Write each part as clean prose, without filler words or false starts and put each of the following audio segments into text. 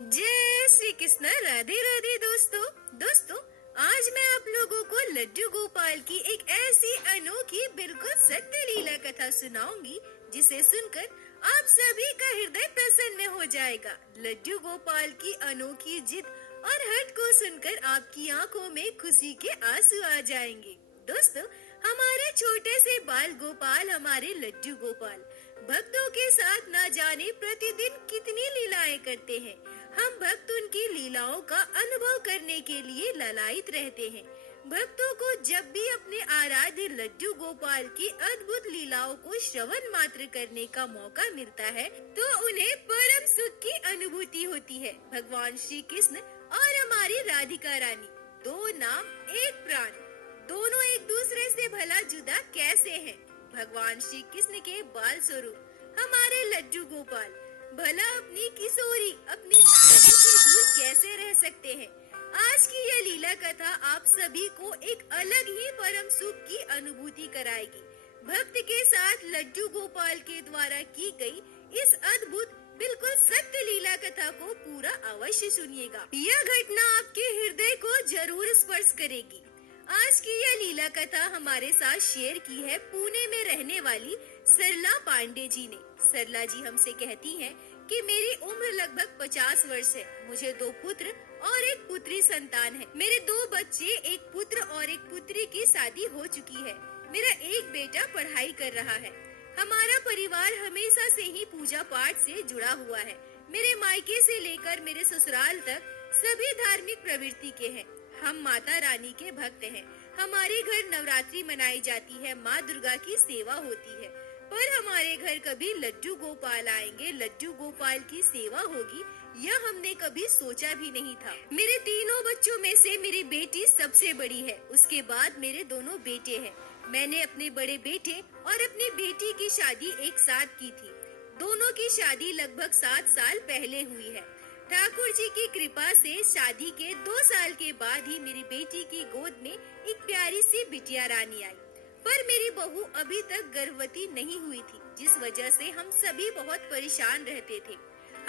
जय श्री कृष्ण। राधे राधे दोस्तों आज मैं आप लोगों को लड्डू गोपाल की एक ऐसी अनोखी बिल्कुल सत्य लीला कथा सुनाऊंगी जिसे सुनकर आप सभी का हृदय प्रसन्न हो जाएगा। लड्डू गोपाल की अनोखी जिद और हट को सुनकर आपकी आंखों में खुशी के आंसू आ जाएंगे। दोस्तों, हमारे छोटे से बाल गोपाल, हमारे लड्डू गोपाल भक्तों के साथ ना जाने प्रतिदिन कितनी लीलाएं करते हैं। हम भक्त उनकी लीलाओं का अनुभव करने के लिए ललायित रहते हैं। भक्तों को जब भी अपने आराध्य लड्डू गोपाल की अद्भुत लीलाओं को श्रवण मात्र करने का मौका मिलता है तो उन्हें परम सुख की अनुभूति होती है। भगवान श्री कृष्ण और हमारी राधिका रानी, दो नाम एक प्राण, दोनों एक दूसरे से भला जुदा कैसे हैं? भगवान श्री कृष्ण के बाल स्वरूप हमारे लड्डू गोपाल भला अपनी किशोरी, अपनी लाडली से दूर कैसे रह सकते हैं? आज की यह लीला कथा आप सभी को एक अलग ही परम सुख की अनुभूति कराएगी। भक्त के साथ लड्डू गोपाल के द्वारा की गई इस अद्भुत बिल्कुल सत्य लीला कथा को पूरा अवश्य सुनिएगा। यह घटना आपके हृदय को जरूर स्पर्श करेगी। आज की यह लीला कथा हमारे साथ शेयर की है पुणे में रहने वाली सरला पांडे जी ने। सरला जी हमसे कहती हैं कि मेरी उम्र लगभग 50 वर्ष है। मुझे 2 पुत्र और 1 पुत्री संतान है। मेरे 2 बच्चे, 1 पुत्र और 1 पुत्री की शादी हो चुकी है। मेरा 1 बेटा पढ़ाई कर रहा है। हमारा परिवार हमेशा से ही पूजा पाठ से जुड़ा हुआ है। मेरे मायके से लेकर मेरे ससुराल तक सभी धार्मिक प्रवृत्ति के हैं। हम माता रानी के भक्त हैं। हमारे घर नवरात्रि मनाई जाती है, माँ दुर्गा की सेवा होती है। पर हमारे घर कभी लड्डू गोपाल आएंगे, लड्डू गोपाल की सेवा होगी, यह हमने कभी सोचा भी नहीं था। मेरे तीनों बच्चों में से मेरी बेटी सबसे बड़ी है। उसके बाद मेरे दोनों बेटे हैं। मैंने अपने बड़े बेटे और अपनी बेटी की शादी एक साथ की थी। दोनों की शादी लगभग 7 साल पहले हुई है। ठाकुर जी की कृपा से शादी के 2 साल के बाद ही मेरी बेटी की गोद में एक प्यारी सी बिटिया रानी आई। पर मेरी बहू अभी तक गर्भवती नहीं हुई थी, जिस वजह से हम सभी बहुत परेशान रहते थे।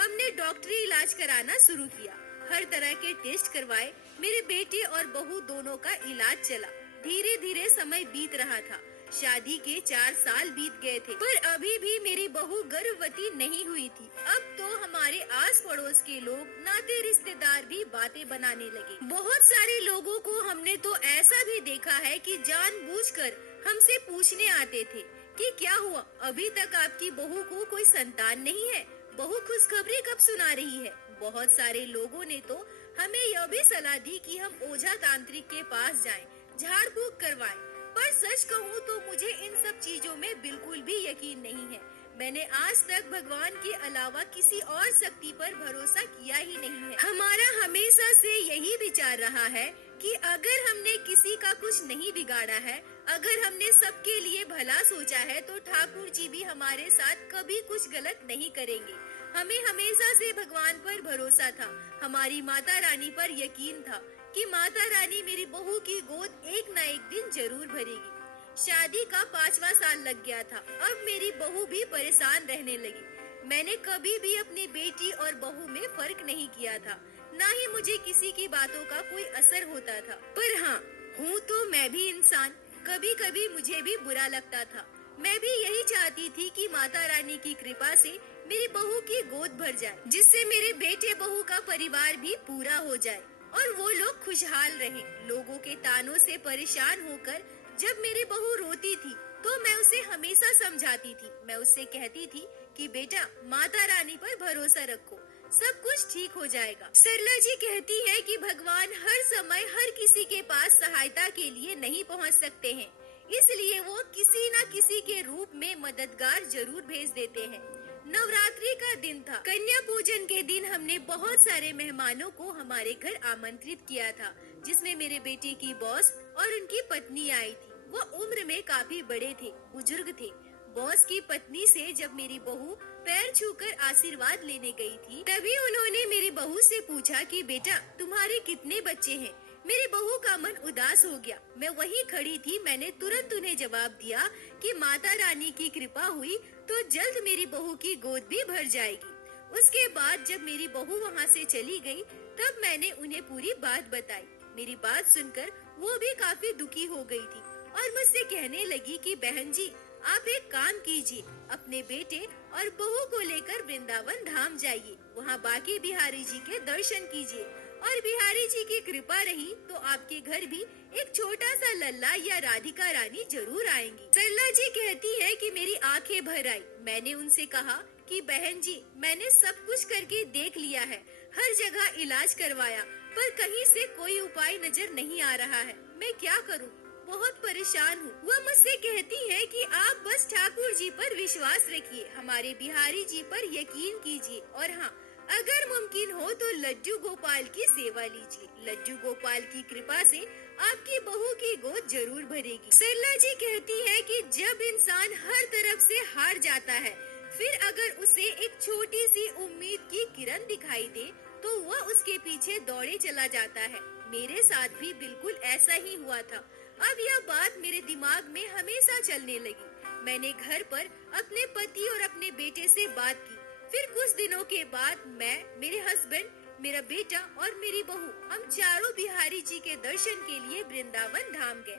हमने डॉक्टरी इलाज कराना शुरू किया, हर तरह के टेस्ट करवाए। मेरे बेटे और बहू दोनों का इलाज चला। धीरे धीरे समय बीत रहा था। शादी के 4 साल बीत गए थे, पर अभी भी मेरी बहू गर्भवती नहीं हुई थी। अब तो हमारे आस पड़ोस के लोग, नाते रिश्तेदार भी बातें बनाने लगे। बहुत सारे लोगों को हमने तो ऐसा भी देखा है कि जानबूझकर हमसे पूछने आते थे कि क्या हुआ, अभी तक आपकी बहू को कोई संतान नहीं है? बहू खुशखबरी कब सुना रही है? बहुत सारे लोगों ने तो हमें यह भी सलाह दी कि हम ओझा तांत्रिक के पास जाएं, झाड़ फूक करवाएं। पर सच कहूँ तो मुझे इन सब चीजों में बिल्कुल भी यकीन नहीं है। मैंने आज तक भगवान के अलावा किसी और शक्ति पर भरोसा किया ही नहीं है। हमारा हमेशा से यही विचार रहा है कि अगर हमने किसी का कुछ नहीं बिगाड़ा है, अगर हमने सबके लिए भला सोचा है, तो ठाकुर जी भी हमारे साथ कभी कुछ गलत नहीं करेंगे। हमें हमेशा से भगवान पर भरोसा था। हमारी माता रानी पर यकीन था कि माता रानी मेरी बहू की गोद एक न एक दिन जरूर भरेगी। शादी का 5वां साल लग गया था। अब मेरी बहू भी परेशान रहने लगी। मैंने कभी भी अपनी बेटी और बहू में फर्क नहीं किया था, न ही मुझे किसी की बातों का कोई असर होता था। पर हाँ, हूँ तो मैं भी इंसान, कभी कभी मुझे भी बुरा लगता था। मैं भी यही चाहती थी कि माता रानी की कृपा से मेरी बहू की गोद भर जाए, जिससे मेरे बेटे बहू का परिवार भी पूरा हो जाए और वो लोग खुशहाल रहें। लोगों के तानों से परेशान होकर जब मेरी बहू रोती थी तो मैं उसे हमेशा समझाती थी। मैं उससे कहती थी कि बेटा, माता रानी पर भरोसा रखो, सब कुछ ठीक हो जाएगा। सरला जी कहती है कि भगवान हर समय हर किसी के पास सहायता के लिए नहीं पहुंच सकते हैं, इसलिए वो किसी न किसी के रूप में मददगार जरूर भेज देते हैं। नवरात्रि का दिन था। कन्या पूजन के दिन हमने बहुत सारे मेहमानों को हमारे घर आमंत्रित किया था, जिसमें मेरे बेटे की बॉस और उनकी पत्नी आई थी। वो उम्र में काफी बड़े थे, बुजुर्ग थे। बॉस की पत्नी से जब मेरी बहू पैर छूकर आशीर्वाद लेने गई थी, तभी उन्होंने मेरी बहू से पूछा कि बेटा, तुम्हारे कितने बच्चे हैं? मेरी बहू का मन उदास हो गया। मैं वहीं खड़ी थी। मैंने तुरंत उन्हें जवाब दिया कि माता रानी की कृपा हुई तो जल्द मेरी बहू की गोद भी भर जाएगी। उसके बाद जब मेरी बहू वहाँ से चली गई, तब मैंने उन्हें पूरी बात बताई। मेरी बात सुनकर वो भी काफी दुखी हो गई थी और मुझसे कहने लगी कि बहन जी, आप एक काम कीजिए, अपने बेटे और बहू को लेकर वृंदावन धाम जाइए, वहाँ बांके बिहारी जी के दर्शन कीजिए और बिहारी जी की कृपा रही तो आपके घर भी एक छोटा सा लल्ला या राधिका रानी जरूर आएंगी। सरला जी कहती है कि मेरी आंखें भर आई। मैंने उनसे कहा कि बहन जी, मैंने सब कुछ करके देख लिया है, हर जगह इलाज करवाया, पर कहीं से कोई उपाय नजर नहीं आ रहा है। मैं क्या करूं? बहुत परेशान हूँ। वह मुझसे कहती है कि आप बस ठाकुर जी पर विश्वास रखिए, हमारे बिहारी जी पर यकीन कीजिए और हाँ, अगर मुमकिन हो तो लड्डू गोपाल की सेवा लीजिए। लड्डू गोपाल की कृपा से आपकी बहू की गोद जरूर भरेगी। सरला जी कहती है कि जब इंसान हर तरफ से हार जाता है, फिर अगर उसे एक छोटी सी उम्मीद की किरण दिखाई दे तो वह उसके पीछे दौड़े चला जाता है। मेरे साथ भी बिल्कुल ऐसा ही हुआ था। अब यह बात मेरे दिमाग में हमेशा चलने लगी। मैंने घर पर अपने पति और अपने बेटे से बात की। फिर कुछ दिनों के बाद मैं, मेरे हस्बैंड, मेरा बेटा और मेरी बहू, हम चारों बिहारी जी के दर्शन के लिए वृंदावन धाम गए।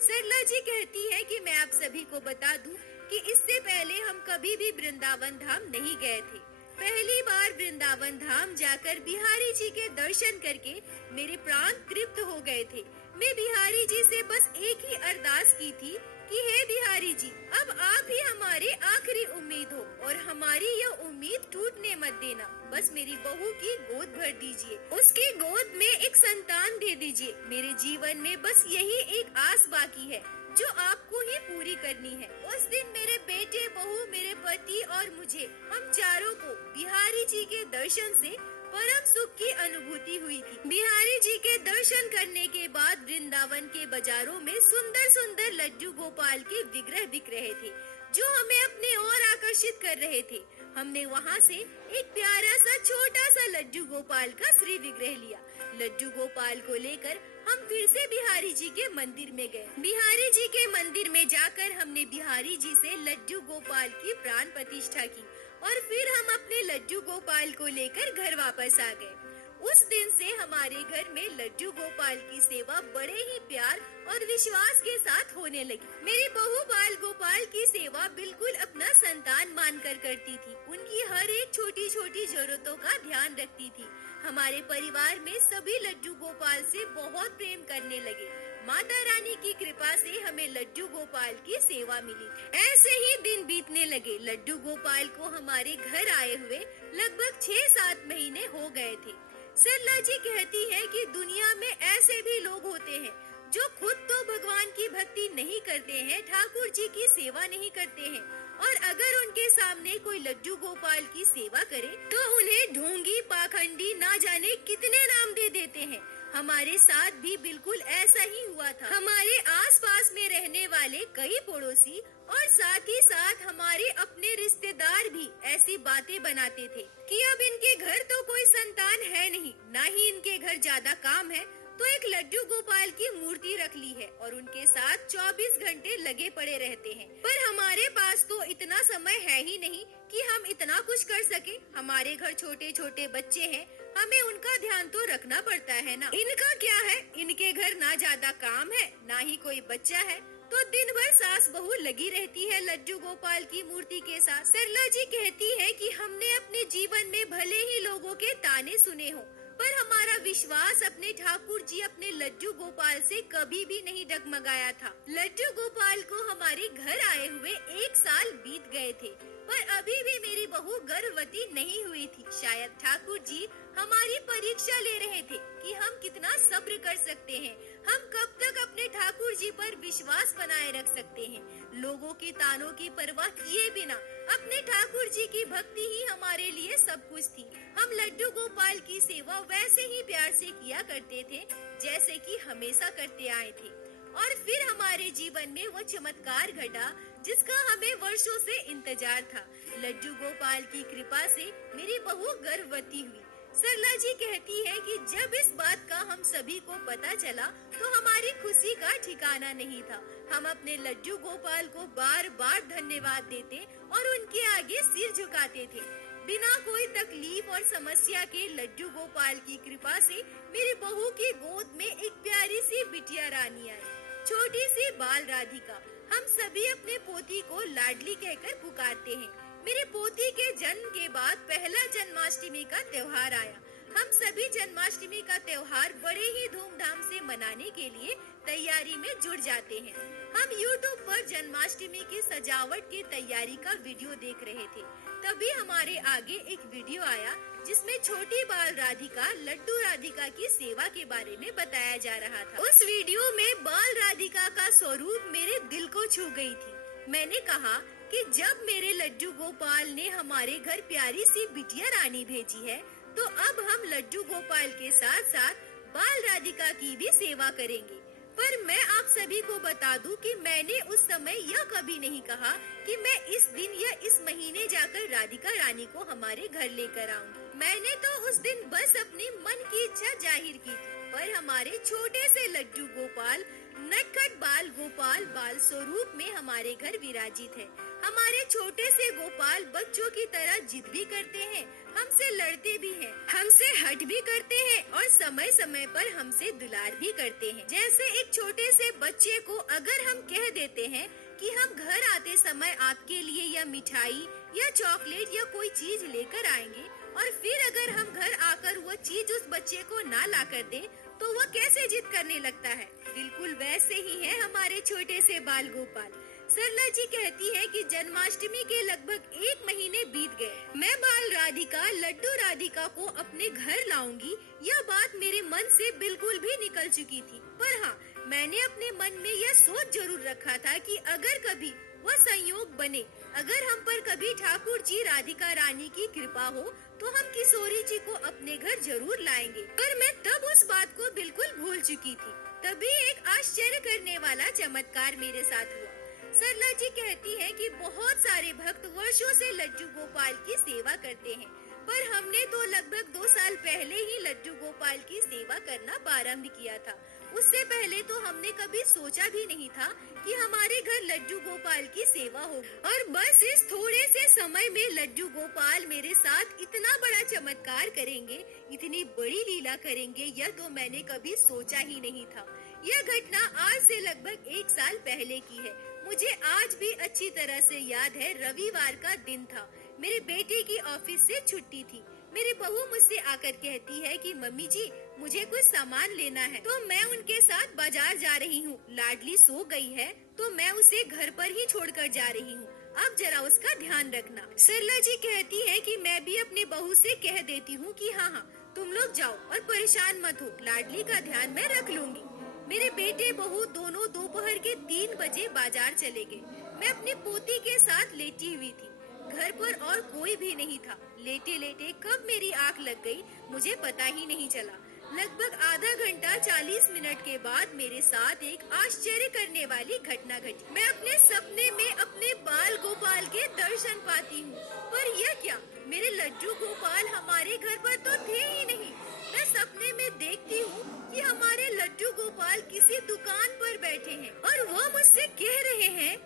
सरला जी कहती है कि मैं आप सभी को बता दूं कि इससे पहले हम कभी भी वृंदावन धाम नहीं गए थे। पहली बार वृंदावन धाम जाकर बिहारी जी के दर्शन करके मेरे प्राण तृप्त हो गए थे। मैं बिहारी जी से बस एक ही अरदास की थी कि हे बिहारी जी, अब आप ही हमारी आखिरी उम्मीद हो और हमारी यह उम्मीद टूटने मत देना। बस मेरी बहू की गोद भर दीजिए, उसकी गोद में एक संतान दे दीजिए। मेरे जीवन में बस यही एक आस बाकी है जो आपको ही पूरी करनी है। उस दिन मेरे बेटे, बहू, मेरे पति और मुझे, हम चारों को बिहारी जी के दर्शन से परम सुख की अनुभूति हुई थी। बिहारी जी के दर्शन करने के बाद वृंदावन के बाजारों में सुंदर सुंदर लड्डू गोपाल के विग्रह दिख रहे थे जो हमें अपने ओर आकर्षित कर रहे थे। हमने वहाँ से एक प्यारा सा छोटा सा लड्डू गोपाल का श्री विग्रह लिया। लड्डू गोपाल को लेकर हम फिर से बिहारी जी के मंदिर में गए। बिहारी जी के मंदिर में जाकर हमने बिहारी जी से लड्डू गोपाल की प्राण प्रतिष्ठा की और फिर हम अपने लड्डू गोपाल को लेकर घर वापस आ गए। उस दिन से हमारे घर में लड्डू गोपाल की सेवा बड़े ही प्यार और विश्वास के साथ होने लगी। मेरी बहू बाल गोपाल की सेवा बिल्कुल अपना संतान मानकर करती थी। उनकी हर एक छोटी छोटी जरूरतों का ध्यान रखती थी। हमारे परिवार में सभी लड्डू गोपाल से बहुत प्रेम करने लगे। माता रानी की कृपा से हमें लड्डू गोपाल की सेवा मिली। ऐसे ही दिन बीतने लगे। लड्डू गोपाल को हमारे घर आए हुए लगभग 6-7 महीने हो गए थे। सरला जी कहती है कि दुनिया में ऐसे भी लोग होते हैं जो खुद तो भगवान की भक्ति नहीं करते हैं, ठाकुर जी की सेवा नहीं करते हैं, और अगर उनके सामने कोई लड्डू गोपाल की सेवा करे तो उन्हें ढोंगी, पाखंडी, ना जाने कितने नाम दे देते हैं। हमारे साथ भी बिल्कुल ऐसा ही हुआ था। हमारे आसपास में रहने वाले कई पड़ोसी और साथ ही साथ हमारे अपने रिश्तेदार भी ऐसी बातें बनाते थे कि अब इनके घर तो कोई संतान है नहीं, ना ही इनके घर ज्यादा काम है, तो एक लड्डू गोपाल की मूर्ति रख ली है और उनके साथ 24 घंटे लगे पड़े रहते हैं। पर हमारे पास तो इतना समय है ही नहीं कि हम इतना कुछ कर सके। हमारे घर छोटे छोटे बच्चे हैं, हमें उनका ध्यान तो रखना पड़ता है ना। इनका क्या है, इनके घर ना ज्यादा काम है, ना ही कोई बच्चा है, तो दिन भर सास बहू लगी रहती है लड्डू गोपाल की मूर्ति के साथ। सरला जी कहती है कि हमने अपने जीवन में भले ही लोगों के ताने सुने हो, पर हमारा विश्वास अपने ठाकुर जी, अपने लड्डू गोपाल से कभी भी नहीं डगमगाया था। लड्डू गोपाल को हमारे घर आए हुए 1 साल बीत गए थे, पर अभी भी मेरी बहू गर्भवती नहीं हुई थी। शायद ठाकुर जी हमारी परीक्षा ले रहे थे कि हम कितना सब्र कर सकते हैं, हम कब तक अपने ठाकुर जी पर विश्वास बनाए रख सकते हैं। लोगों के तानों की परवाह किए बिना अपने ठाकुर जी की भक्ति ही हमारे लिए सब कुछ थी। हम लड्डू गोपाल की सेवा वैसे ही प्यार से किया करते थे जैसे कि हमेशा करते आए थे। और फिर हमारे जीवन में वो चमत्कार घटा जिसका हमें वर्षों से इंतजार था। लड्डू गोपाल की कृपा से मेरी बहू गर्भवती हुई। सरला जी कहती है कि जब इस बात का हम सभी को पता चला तो हमारी खुशी का ठिकाना नहीं था। हम अपने लड्डू गोपाल को बार बार धन्यवाद देते और उनके आगे सिर झुकाते थे। बिना कोई तकलीफ और समस्या के लड्डू गोपाल की कृपा से मेरी बहू की गोद में एक प्यारी सी बिटिया रानी आई, छोटी सी बाल राधिका। हम सभी अपने पोती को लाडली कहकर पुकारते हैं। मेरे पोती के जन्म के बाद पहला जन्माष्टमी का त्योहार आया। हम सभी जन्माष्टमी का त्योहार बड़े ही धूमधाम से मनाने के लिए तैयारी में जुट जाते हैं। हम YouTube पर जन्माष्टमी की सजावट की तैयारी का वीडियो देख रहे थे। तभी हमारे आगे एक वीडियो आया जिसमें छोटी बाल राधिका लड्डू राधिका की सेवा के बारे में बताया जा रहा था। उस वीडियो में बाल राधिका का स्वरूप मेरे दिल को छू गई थी। मैंने कहा कि जब मेरे लड्डू गोपाल ने हमारे घर प्यारी सी बिटिया रानी भेजी है, तो अब हम लड्डू गोपाल के साथ साथ बाल राधिका की भी सेवा करेंगे। पर मैं आप सभी को बता दूं कि मैंने उस समय यह कभी नहीं कहा कि मैं इस दिन या इस महीने जाकर राधिका रानी को हमारे घर लेकर आऊंगी। मैंने तो उस दिन बस अपनी मन की इच्छा जाहिर की थी। पर हमारे छोटे से लड्डू गोपाल नटखट बाल गोपाल बाल स्वरूप में हमारे घर विराजित है। हमारे छोटे से गोपाल बच्चों की तरह जिद भी करते हैं, हमसे लड़ते भी हैं, हमसे हट भी करते हैं और समय समय पर हमसे दुलार भी करते हैं। जैसे एक छोटे से बच्चे को अगर हम कह देते हैं कि हम घर आते समय आपके लिए या मिठाई या चॉकलेट या कोई चीज लेकर आएंगे, और फिर अगर हम घर आकर वो चीज उस बच्चे को ना ला कर दे, तो वो कैसे जिद करने लगता है। बिल्कुल वैसे ही है हमारे छोटे से बाल गोपाल। सरला जी कहती है कि जन्माष्टमी के लगभग 1 महीने बीत गए। मैं बाल राधिका लड्डू राधिका को अपने घर लाऊंगी, यह बात मेरे मन से बिल्कुल भी निकल चुकी थी। पर हाँ, मैंने अपने मन में यह सोच जरूर रखा था कि अगर कभी वह संयोग बने, अगर हम पर कभी ठाकुर जी राधिका रानी की कृपा हो, तो हम किशोरी जी को अपने घर जरूर लाएंगे। पर मैं तब उस बात को बिल्कुल भूल चुकी थी। तभी एक आश्चर्य करने वाला चमत्कार मेरे साथ हुआ। सरला जी कहती है कि बहुत सारे भक्त वर्षों से लड्डू गोपाल की सेवा करते हैं, पर हमने तो लगभग 2 साल पहले ही लड्डू गोपाल की सेवा करना प्रारंभ किया था। उससे पहले तो हमने कभी सोचा भी नहीं था कि हमारे घर लड्डू गोपाल की सेवा होगी। और बस इस थोड़े से समय में लड्डू गोपाल मेरे साथ इतना बड़ा चमत्कार करेंगे, इतनी बड़ी लीला करेंगे, यह तो मैंने कभी सोचा ही नहीं था। यह घटना आज से लगभग 1 साल पहले की है। मुझे आज भी अच्छी तरह से याद है, रविवार का दिन था। मेरे बेटे की ऑफिस से छुट्टी थी। मेरी बहू मुझसे आकर कहती है कि मम्मी जी, मुझे कुछ सामान लेना है। तो मैं उनके साथ बाजार जा रही हूँ। लाडली सो गई है तो मैं उसे घर पर ही छोड़कर जा रही हूँ। अब जरा उसका ध्यान रखना। सरला जी कहती है कि मैं भी अपने बहू से कह देती हूँ कि हाँ हाँ, तुम लोग जाओ और परेशान मत हो, लाडली का ध्यान मैं रख लूंगी। मेरे बेटे बहू दोनों दोपहर के 3 बजे बाजार चले गए। मैं अपनी पोती के साथ लेटी हुई थी। घर पर और कोई भी नहीं था। लेटे लेटे कब मेरी आंख लग गई मुझे पता ही नहीं चला। लगभग आधा घंटा 40 मिनट के बाद मेरे साथ एक आश्चर्य करने वाली घटना घटी। मैं अपने सपने में अपने बाल गोपाल के दर्शन पाती हूँ। पर यह क्या, मेरे लड्डू गोपाल हमारे घर पर तो थे ही नहीं। मैं सपने में देखती हूँ कि हमारे लड्डू गोपाल किसी दुकान पर बैठे हैं और वो मुझसे कह रहे हैं,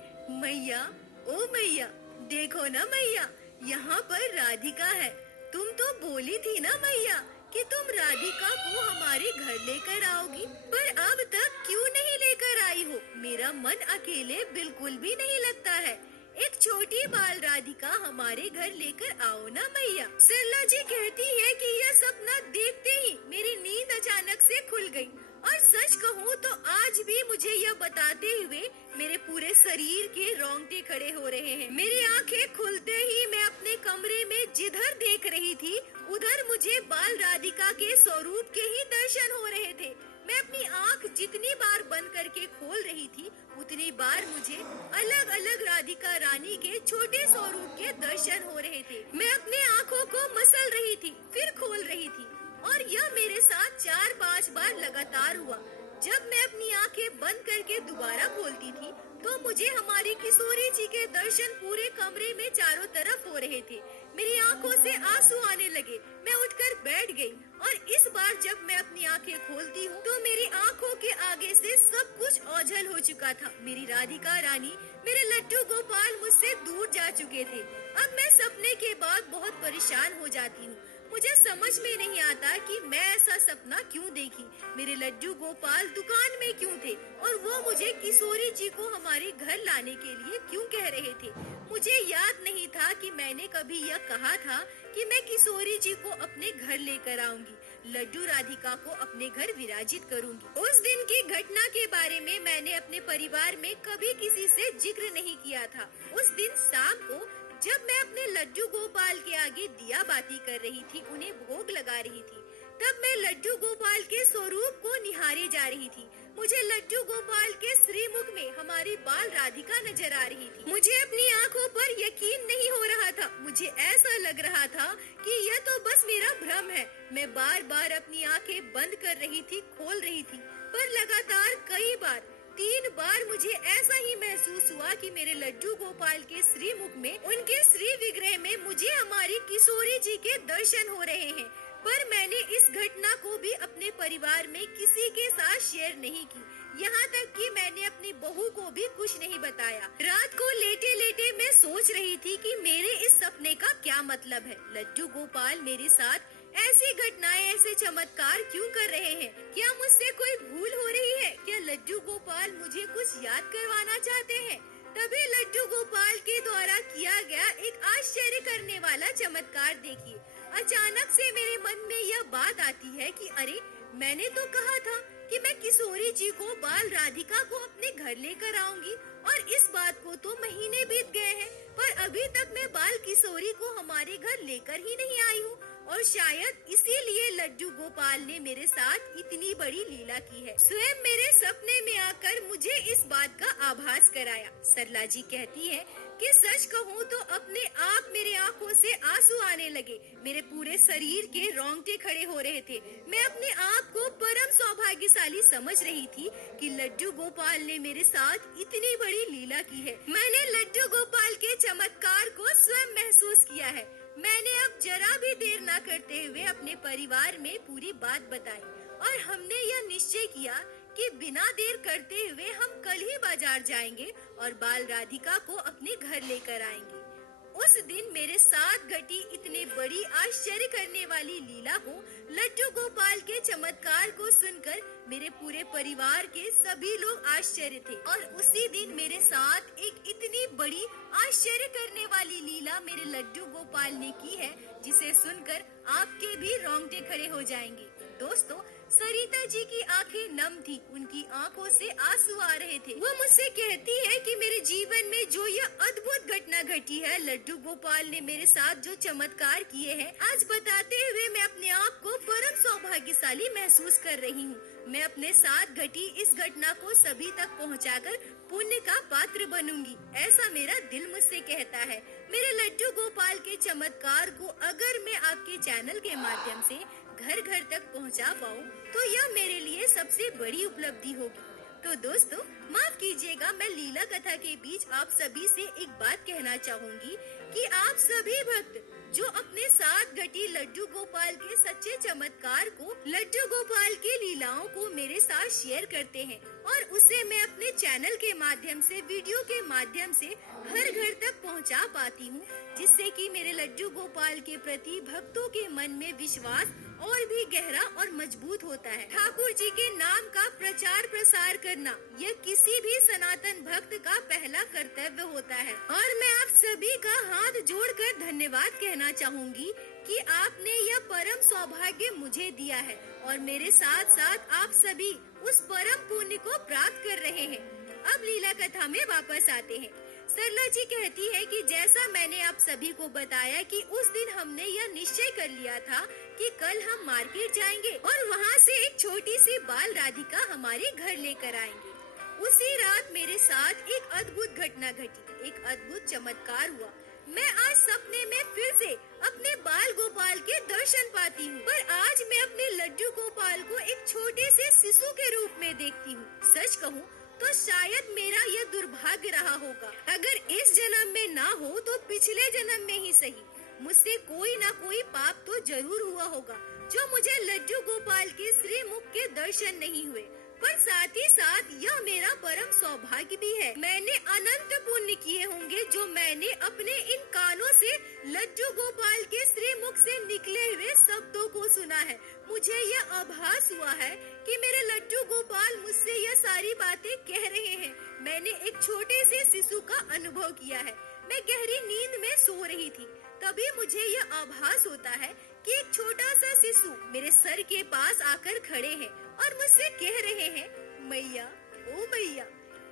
मैया, ओ मैया, देखो ना मैया, यहाँ पर राधिका है। तुम तो बोली थी ना मैया कि तुम राधिका को हमारे घर लेकर आओगी, पर अब तक क्यों नहीं लेकर आई हो? मेरा मन अकेले बिल्कुल भी नहीं लगता है। एक छोटी बाल राधिका हमारे घर लेकर आओ ना मैया। सरला जी कहती है कि यह सपना देखते ही मेरी नींद अचानक से खुल गई। और सच कहूँ तो आज भी मुझे यह बताते हुए मेरे पूरे शरीर के रोंगटे खड़े हो रहे हैं। मेरी आंखें खुलते ही मैं अपने कमरे में जिधर देख रही थी, उधर मुझे बाल राधिका के स्वरूप के ही दर्शन हो रहे थे। मैं अपनी आंख जितनी बार बंद करके खोल रही थी, उतनी बार मुझे अलग अलग राधिका रानी के छोटे स्वरूप के दर्शन हो रहे थे। मैं अपनी आंखों को मसल रही थी, फिर खोल रही थी, और यह मेरे साथ 4-5 बार लगातार हुआ। जब मैं अपनी आंखें बंद करके दोबारा खोलती थी, तो मुझे हमारी किशोरी जी के दर्शन पूरे कमरे में चारों तरफ हो रहे थे। मेरी आंखों से आंसू आने लगे। मैं उठकर बैठ गई और इस बार जब मैं अपनी आंखें खोलती हूँ तो मेरी आंखों के आगे से सब कुछ ओझल हो चुका था। मेरी राधिका रानी, मेरे लड्डू गोपाल मुझसे दूर जा चुके थे। अब मैं सपने के बाद बहुत परेशान हो जाती हूँ। मुझे समझ में नहीं आता कि मैं ऐसा सपना क्यों देखी। मेरे लड्डू गोपाल दुकान में क्यों थे और वो मुझे किशोरी जी को हमारे घर लाने के लिए क्यों कह रहे थे। मुझे याद नहीं था कि मैंने कभी यह कहा था कि मैं किशोरी जी को अपने घर लेकर आऊंगी, लड्डू राधिका को अपने घर विराजित करूंगी। उस दिन की घटना के बारे में मैंने अपने परिवार में कभी किसी से जिक्र नहीं किया था। उस दिन शाम को जब मैं अपने लड्डू गोपाल के आगे दिया बाती कर रही थी, उन्हें भोग लगा रही थी, तब मैं लड्डू गोपाल के स्वरूप को निहारे जा रही थी। मुझे लड्डू गोपाल के श्रीमुख में हमारी बाल राधिका नजर आ रही थी। मुझे अपनी आंखों पर यकीन नहीं हो रहा था। मुझे ऐसा लग रहा था कि यह तो बस मेरा भ्रम है। मैं बार बार अपनी आंखें बंद कर रही थी, खोल रही थी, पर लगातार कई बार 3 बार मुझे ऐसा ही महसूस हुआ कि मेरे लड्डू गोपाल के श्रीमुख में, उनके श्री विग्रह में मुझे हमारी किशोरी जी के दर्शन हो रहे हैं। पर मैंने इस घटना को भी अपने परिवार में किसी के साथ शेयर नहीं की, यहाँ तक कि मैंने अपनी बहू को भी कुछ नहीं बताया। रात को लेटे लेटे मैं सोच रही थी कि मेरे इस सपने का क्या मतलब है। लड्डू गोपाल मेरे साथ ऐसी घटनाएं, ऐसे चमत्कार क्यों कर रहे हैं? क्या मुझसे कोई भूल हो रही है? क्या लड्डू गोपाल मुझे कुछ याद करवाना चाहते हैं? तभी लड्डू गोपाल के द्वारा किया गया एक आश्चर्य करने वाला चमत्कार देखिए। अचानक से मेरे मन में यह बात आती है कि अरे, मैंने तो कहा था कि मैं किशोरी जी को, बाल राधिका को अपने घर लेकर आऊंगी, और इस बात को तो महीने बीत गए हैं, पर अभी तक मैं बाल किशोरी को हमारे घर लेकर ही नहीं आई हूँ। और शायद इसीलिए लड्डू गोपाल ने मेरे साथ इतनी बड़ी लीला की है। स्वयं मेरे सपने में आकर मुझे इस बात का आभास कराया। सरला जी कहती है कि सच कहूँ तो अपने आप मेरे आँखों से आंसू आने लगे। मेरे पूरे शरीर के रोंगटे खड़े हो रहे थे। मैं अपने आप को परम सौभाग्यशाली समझ रही थी कि लड्डू गोपाल ने मेरे साथ इतनी बड़ी लीला की है। मैंने लड्डू गोपाल के चमत्कार को स्वयं महसूस किया है। मैंने अब जरा भी देर न करते हुए अपने परिवार में पूरी बात बताई और हमने यह निश्चय किया कि बिना देर करते हुए हम कल ही बाजार जाएंगे और बाल राधिका को अपने घर लेकर आएंगे। उस दिन मेरे साथ घटी इतने बड़ी आश्चर्य करने वाली लीला को, लड्डू गोपाल के चमत्कार को सुनकर मेरे पूरे परिवार के सभी लोग आश्चर्य थे। और उसी दिन मेरे साथ एक इतनी बड़ी आश्चर्य करने वाली लीला मेरे लड्डू गोपाल ने की है, जिसे सुनकर आपके भी रोंगटे खड़े हो जाएंगे। दोस्तों, सरिता जी की आंखें नम थी, उनकी आंखों से आंसू आ रहे थे। वो मुझसे कहती है कि मेरे जीवन में जो यह अद्भुत घटना घटी है, लड्डू गोपाल ने मेरे साथ जो चमत्कार किए हैं, आज बताते हुए मैं अपने आप को परम सौभाग्यशाली महसूस कर रही हूँ। मैं अपने साथ घटी इस घटना को सभी तक पहुँचाकर पुण्य का पात्र बनूंगी, ऐसा मेरा दिल मुझसे कहता है। मेरे लड्डू गोपाल के चमत्कार को अगर मैं आपके चैनल के माध्यम से घर घर तक पहुंचा पाऊं, तो यह मेरे लिए सबसे बड़ी उपलब्धि होगी। तो दोस्तों, माफ कीजिएगा, मैं लीला कथा के बीच आप सभी से एक बात कहना चाहूंगी कि आप सभी भक्त जो अपने साथ घटी लड्डू गोपाल के सच्चे चमत्कार को, लड्डू गोपाल की लीलाओं को मेरे साथ शेयर करते हैं और उसे मैं अपने चैनल के माध्यम से, वीडियो के माध्यम से हर घर तक पहुंचा पाती हूं, जिससे कि मेरे लड्डू गोपाल के प्रति भक्तों के मन में विश्वास और भी गहरा और मजबूत होता है। ठाकुर जी के नाम का प्रचार प्रसार करना यह किसी भी सनातन भक्त का पहला कर्तव्य होता है। और मैं आप सभी का हाथ जोड़कर धन्यवाद कहना चाहूँगी कि आपने यह परम सौभाग्य मुझे दिया है और मेरे साथ साथ आप सभी उस परम पुण्य को प्राप्त कर रहे हैं। अब लीला कथा में वापस आते हैं। सरला जी कहती है कि जैसा मैंने आप सभी को बताया कि उस दिन हमने यह निश्चय कर लिया था कि कल हम मार्केट जाएंगे और वहाँ से एक छोटी सी बाल राधिका हमारे घर लेकर आएंगे। उसी रात मेरे साथ एक अद्भुत घटना घटी, एक अद्भुत चमत्कार हुआ। मैं आज सपने में फिर से अपने बाल गोपाल के दर्शन पाती हूँ, पर आज मैं अपने लड्डू गोपाल को एक छोटे से शिशु के रूप में देखती हूँ। सच कहूँ तो शायद मेरा यह दुर्भाग्य रहा होगा, अगर इस जन्म में ना हो तो पिछले जन्म में ही सही। मुझसे कोई ना कोई पाप तो जरूर हुआ होगा जो मुझे लड्डू गोपाल के श्रीमुख के दर्शन नहीं हुए। पर साथ ही साथ यह मेरा परम सौभाग्य भी है। मैंने अनंत पुण्य किए होंगे जो मैंने अपने इन कानों से लड्डू गोपाल के श्रीमुख से निकले हुए शब्दों को सुना है। मुझे यह आभास हुआ है कि मेरे लड्डू गोपाल मुझसे यह सारी बातें कह रहे हैं। मैंने एक छोटे से शिशु का अनुभव किया है। मैं गहरी नींद में सो रही थी, तभी मुझे यह आभास होता है कि एक छोटा सा शिशु मेरे सर के पास आकर खड़े हैं और मुझसे कह रहे हैं, मैया, ओ मैया,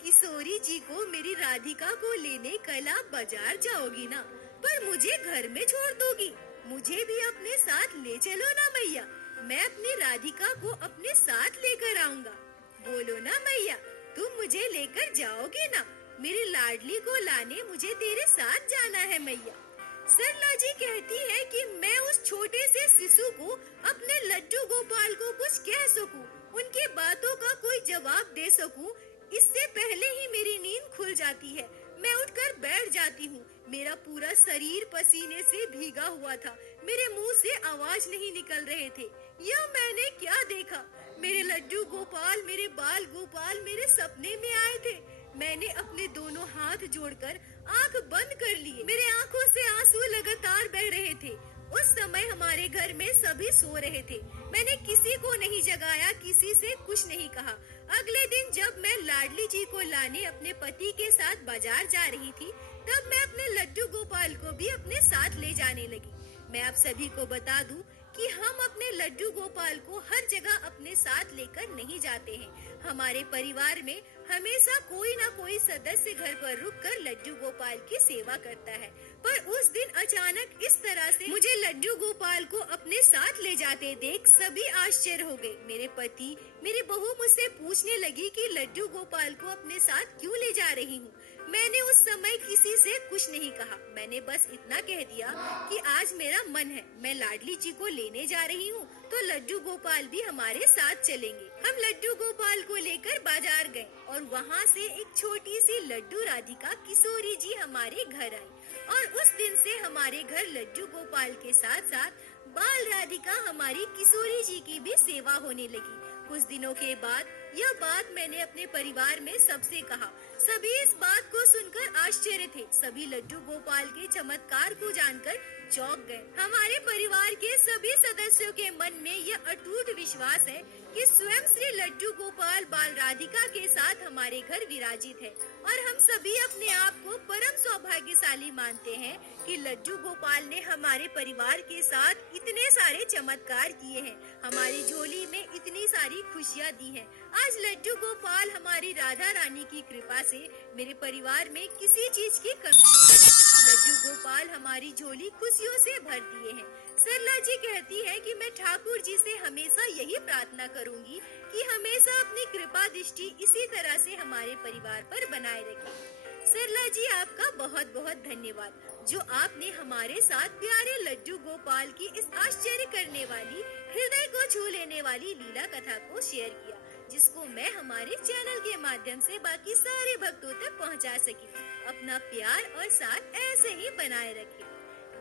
किशोरी जी को मेरी राधिका को लेने कल आप बाजार जाओगी ना, पर मुझे घर में छोड़ दोगी। मुझे भी अपने साथ ले चलो ना मैया, मैं अपनी राधिका को अपने साथ लेकर आऊंगा। बोलो ना मैया, तुम मुझे लेकर जाओगे ना? मेरी लाडली को लाने मुझे तेरे साथ जाना है मैया। सरला जी कहती है कि मैं उस छोटे से शिशु को अपने लड्डू गोपाल को कुछ कह सकूं, उनकी बातों का कोई जवाब दे सकूं, इससे पहले ही मेरी नींद खुल जाती है। मैं उठकर बैठ जाती हूँ। मेरा पूरा शरीर पसीने से भीगा हुआ था। मेरे मुंह से आवाज नहीं निकल रहे थे। यह मैंने क्या देखा? मेरे लड्डू गोपाल, मेरे बाल गोपाल मेरे सपने में आए थे। मैंने अपने दोनों हाथ जोड़कर आंख बंद कर लिए। मेरे आंखों से आंसू लगातार बह रहे थे। उस समय हमारे घर में सभी सो रहे थे। मैंने किसी को नहीं जगाया, किसी से कुछ नहीं कहा। अगले दिन जब मैं लाडली जी को लाने अपने पति के साथ बाजार जा रही थी, तब मैं अपने लड्डू गोपाल को भी अपने साथ ले जाने लगी। मैं आप सभी को बता दूं कि हम अपने लड्डू गोपाल को हर जगह अपने साथ लेकर नहीं जाते हैं। हमारे परिवार में हमेशा कोई ना कोई सदस्य घर पर रुककर लड्डू गोपाल की सेवा करता है। पर उस दिन अचानक इस तरह से मुझे लड्डू गोपाल को अपने साथ ले जाते देख सभी आश्चर्य हो गए। मेरे पति, मेरी बहू मुझसे पूछने लगी कि लड्डू गोपाल को अपने साथ क्यों ले जा रही हूँ। मैंने उस समय किसी से कुछ नहीं कहा। मैंने बस इतना कह दिया कि आज मेरा मन है, मैं लाडली जी को लेने जा रही हूँ, तो लड्डू गोपाल भी हमारे साथ चलेंगे। हम लड्डू गोपाल को लेकर बाजार गए और वहाँ से एक छोटी सी लड्डू राधिका किशोरी जी हमारे घर आई और उस दिन से हमारे घर लड्डू गोपाल के साथ साथ बाल राधिका हमारी किशोरी जी की भी सेवा होने लगी। कुछ दिनों के बाद यह बात मैंने अपने परिवार में सबसे कहा। सभी इस बात को सुनकर आश्चर्य थे। सभी लड्डू गोपाल के चमत्कार को जानकर चौंक गए। हमारे परिवार के सभी सदस्यों के मन में यह अटूट विश्वास है कि स्वयं श्री लड्डू गोपाल बाल राधिका के साथ हमारे घर विराजित है और हम सभी अपने आप को परम सौभाग्यशाली मानते हैं कि लड्डू गोपाल ने हमारे परिवार के साथ इतने सारे चमत्कार किए हैं, हमारी झोली में इतनी सारी खुशियाँ दी हैं। आज लड्डू गोपाल हमारी राधा रानी की कृपा से मेरे परिवार में किसी चीज की कमी नहीं है। लड्डू गोपाल हमारी झोली खुशियों से भर दिए हैं। सरला जी कहती है कि मैं ठाकुर जी से हमेशा यही प्रार्थना करूंगी कि हमेशा अपनी कृपा दृष्टि इसी तरह से हमारे परिवार पर बनाए रखें। सरला जी, आपका बहुत बहुत धन्यवाद जो आपने हमारे साथ प्यारे लड्डू गोपाल की इस आश्चर्य करने वाली, हृदय को छू लेने वाली लीला कथा को शेयर किया, जिसको मैं हमारे चैनल के माध्यम से बाकी सारे भक्तों तक पहुंचा सकी। अपना प्यार और साथ ऐसे ही बनाए रखें।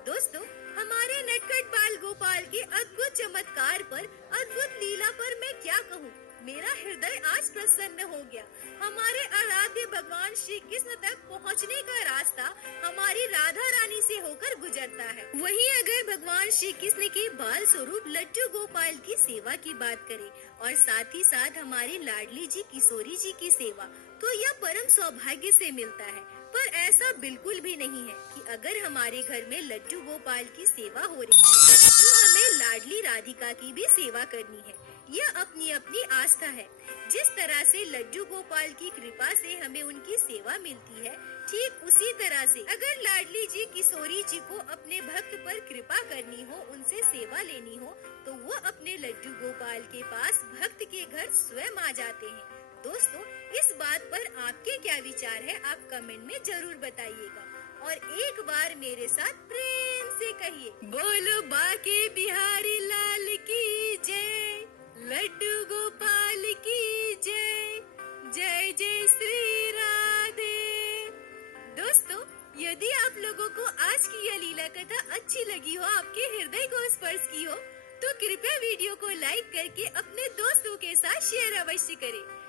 दोस्तों, हमारे नटखट बाल गोपाल के अद्भुत चमत्कार पर, अद्भुत लीला पर मैं क्या कहूँ। मेरा हृदय आज प्रसन्न हो गया। हमारे आराध्य भगवान श्री कृष्ण तक पहुँचने का रास्ता हमारी राधा रानी से होकर गुजरता है। वहीं अगर भगवान श्री कृष्ण के बाल स्वरूप लड्डू गोपाल की सेवा की बात करें और साथ ही साथ हमारी लाडली जी किशोरी जी की सेवा, तो यह परम सौभाग्य से मिलता है। पर ऐसा बिल्कुल भी नहीं है कि अगर हमारे घर में लड्डू गोपाल की सेवा हो रही है तो हमें लाडली राधिका की भी सेवा करनी है। यह अपनी अपनी आस्था है। जिस तरह से लड्डू गोपाल की कृपा से हमें उनकी सेवा मिलती है, ठीक उसी तरह से अगर लाडली जी किशोरी जी को अपने भक्त पर कृपा करनी हो, उनसे सेवा लेनी हो, तो वो अपने लड्डू गोपाल के पास भक्त के घर स्वयं आ जाते हैं। दोस्तों, इस बात पर आपके क्या विचार है, आप कमेंट में जरूर बताइएगा और एक बार मेरे साथ प्रेम से कहिए, बोलो बाके बिहारी लाल की जय, लड्डू गोपाल की जय, जय जय श्री राधे। दोस्तों, यदि आप लोगों को आज की यह लीला कथा अच्छी लगी हो, आपके हृदय को स्पर्श की हो, तो कृपया वीडियो को लाइक करके अपने दोस्तों के साथ शेयर अवश्य करें।